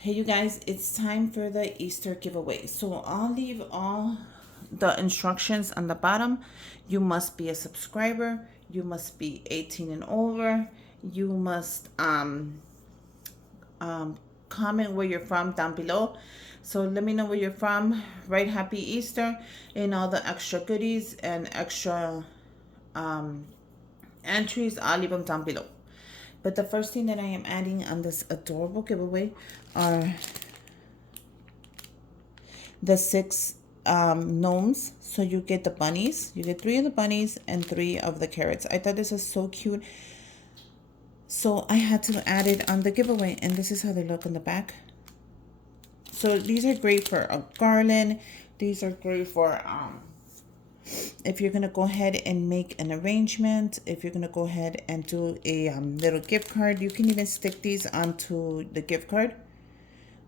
Hey you guys, it's time for the Easter giveaway. So I'll leave all the instructions on the bottom. You must be a subscriber. You must be 18 and over. You must comment where you're from down below. So let me know where you're from. Write Happy Easter and all the extra goodies and extra entries. I'll leave them down below. But the first thing that I am adding on this adorable giveaway are the six gnomes. So you get the bunnies. You get 3 of the bunnies and 3 of the carrots. I thought this was so cute. So I had to add it on the giveaway. And this is how they look on the back. So these are great for a garland. These are great for if you're going to go ahead and make an arrangement. If you're going to go ahead and do a little gift card. You can even stick these onto the gift card.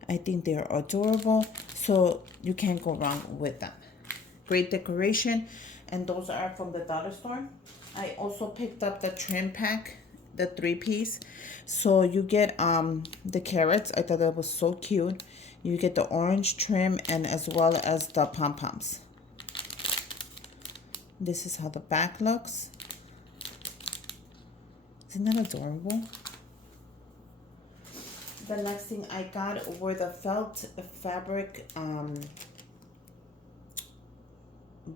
I think they're adorable, so you can't go wrong with them. Great decoration, and those are from the dollar store. I also picked up the trim pack, the 3-piece. So you get the carrots. I thought that was so cute. You get the orange trim and as well as the pom-poms. This is how the back looks. Isn't that adorable? The next thing I got were the felt fabric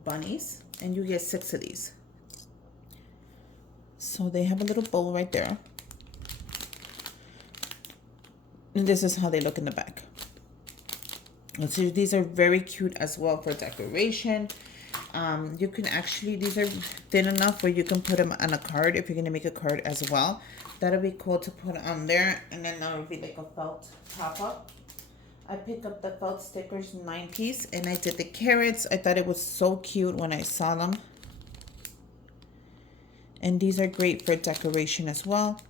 bunnies, and you get 6 of these. So they have a little bowl right there, and this is how they look in the back. And so these are very cute as well for decoration. You can actually, these are thin enough where you can put them on a card if you're going to make a card as well. That'll be cool to put on there, and then that'll be like a felt top-up. I picked up the felt stickers 9-piece, and I did the carrots. I thought it was so cute when I saw them. And these are great for decoration as well.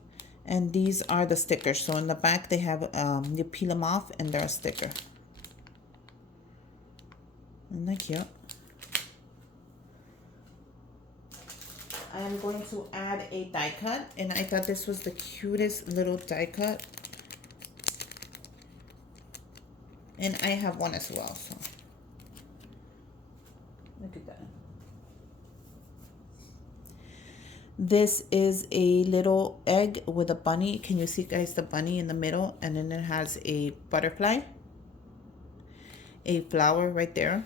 And these are the stickers. So in the back they have, you peel them off and they're a sticker. Isn't that cute? I am going to add a die cut, and I thought this was the cutest little die cut. And I have one as well, so look at that. This is a little egg with a bunny. Can you see, guys, the bunny in the middle? And then it has a butterfly, a flower right there,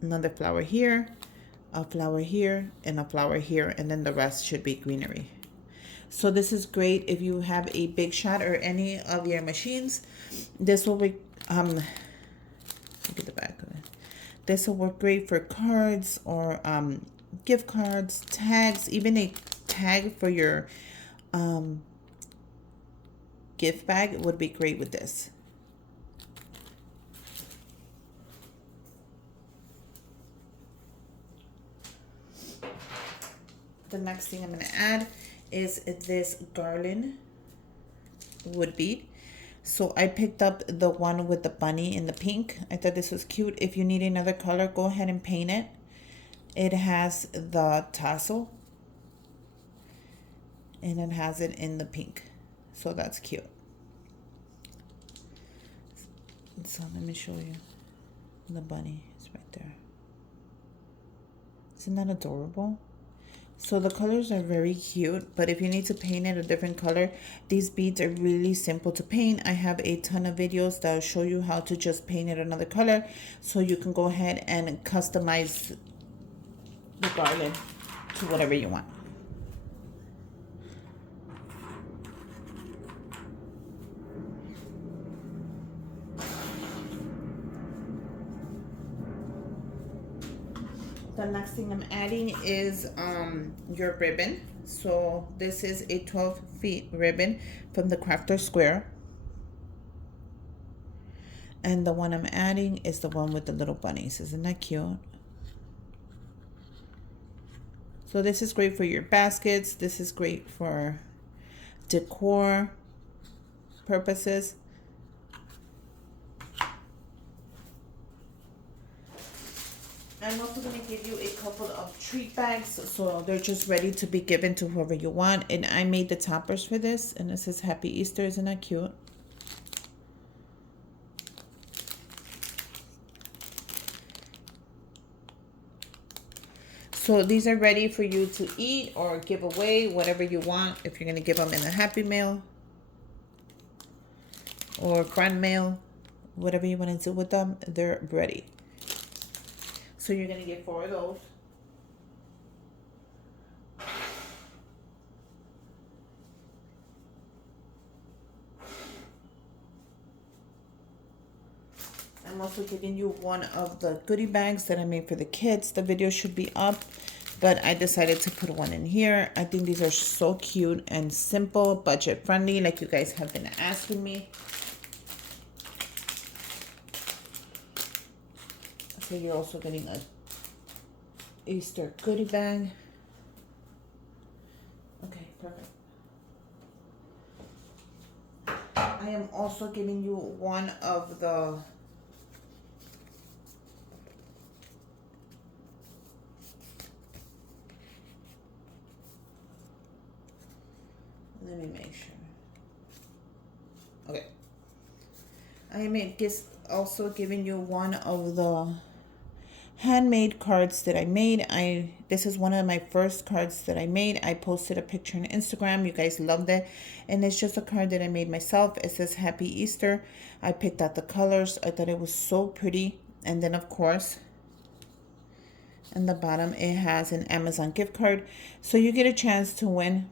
another flower here, a flower here, and a flower here, and then the rest should be greenery. So this is great if you have a Big Shot or any of your machines. This will be look at the back of it. This will work great for cards or gift cards, tags, even a tag for your gift bag would be great with this. The next thing I'm going to add is this Garland wood bead. So I picked up the one with the bunny in the pink. I thought this was cute. If you need another color, go ahead and paint it. It has the tassel, and it has it in the pink. So that's cute. So let me show you. The bunny is right there. Isn't that adorable? So the colors are very cute, but if you need to paint it a different color, these beads are really simple to paint. I have a ton of videos that will show you how to just paint it another color, so you can go ahead and customize the garland to whatever you want. The next thing I'm adding is your ribbon. So this is a 12 feet ribbon from the Crafter Square. And the one I'm adding is the one with the little bunnies. Isn't that cute? So this is great for your baskets. This is great for decor purposes. I'm also going to give you a couple of treat bags, so they're just ready to be given to whoever you want. And I made the toppers for this, and this is Happy Easter. Isn't that cute? So these are ready for you to eat or give away, whatever you want. If you're going to give them in a Happy Meal or friend mail, whatever you want to do with them, they're ready. So you're going to get 4 of those. I'm also giving you one of the goodie bags that I made for the kids. The video should be up, but I decided to put one in here. I think these are so cute and simple, budget friendly, like you guys have been asking me. So you're also getting a Easter goodie bag. Okay, perfect. I am also giving you one of the let me make sure. Okay. I am also giving you one of the handmade cards that I made. This is one of my first cards that I made. I posted a picture on Instagram. You guys loved it. And it's just a card that I made myself. It says Happy Easter. I picked out the colors. I thought it was so pretty. And then of course, in the bottom it has an Amazon gift card. So you get a chance to win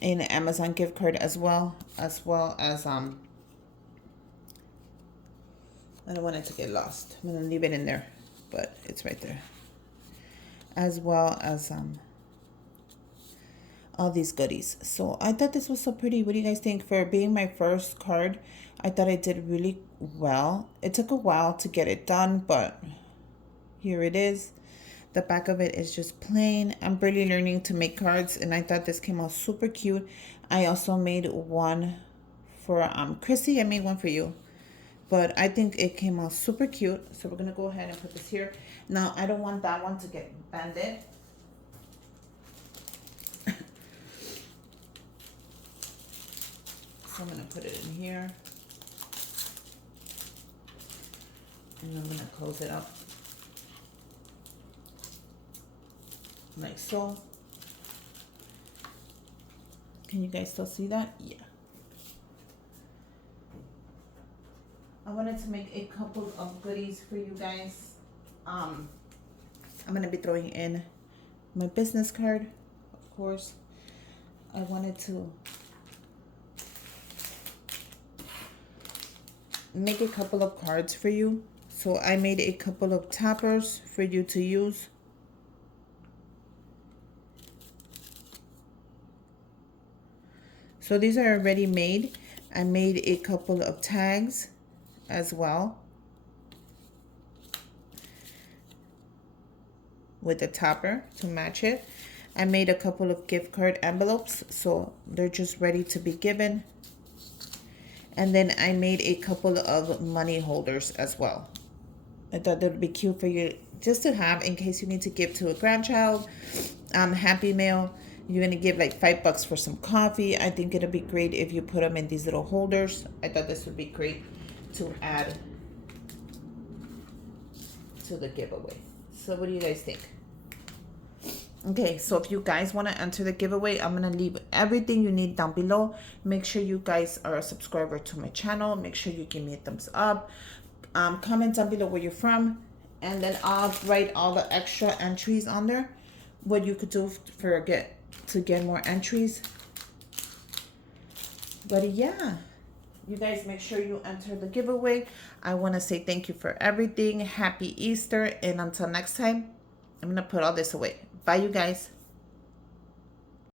an Amazon gift card as well as I don't want it to get lost. I'm gonna leave it in there, but it's right there. As well as all these goodies. So I thought this was so pretty. What do you guys think? For being my first card, I thought I did really well. It took a while to get it done, but here it is. The back of it is just plain. I'm barely learning to make cards, and I thought this came out super cute. I also made one for Chrissy. I made one for you, but I think it came out super cute. So we're gonna go ahead and put this here. Now I don't want that one to get banded. So I'm gonna put it in here, and I'm gonna close it up. Like so. Can you guys still see that? Yeah. I wanted to make a couple of goodies for you guys. I'm gonna be throwing in my business card, of course. I wanted to make a couple of cards for you. So I made a couple of toppers for you to use. So these are already made. I made a couple of tags as well with the topper to match it. I made a couple of gift card envelopes, so they're just ready to be given. And then I made a couple of money holders as well. I thought that would be cute for you just to have in case you need to give to a grandchild. Happy Meal. You're gonna give like $5 for some coffee. I think it'll be great if you put them in these little holders. I thought this would be great to add to the giveaway. So what do you guys think? Okay, so if you guys want to enter the giveaway, I'm gonna leave everything you need down below. Make sure you guys are a subscriber to my channel. Make sure you give me a thumbs up. Comment down below where you're from, and then I'll write all the extra entries on there. What you could do to get more entries. But yeah, you guys make sure you enter the giveaway. I want to say thank you for everything. Happy Easter, and until next time, I'm gonna put all this away. Bye, you guys.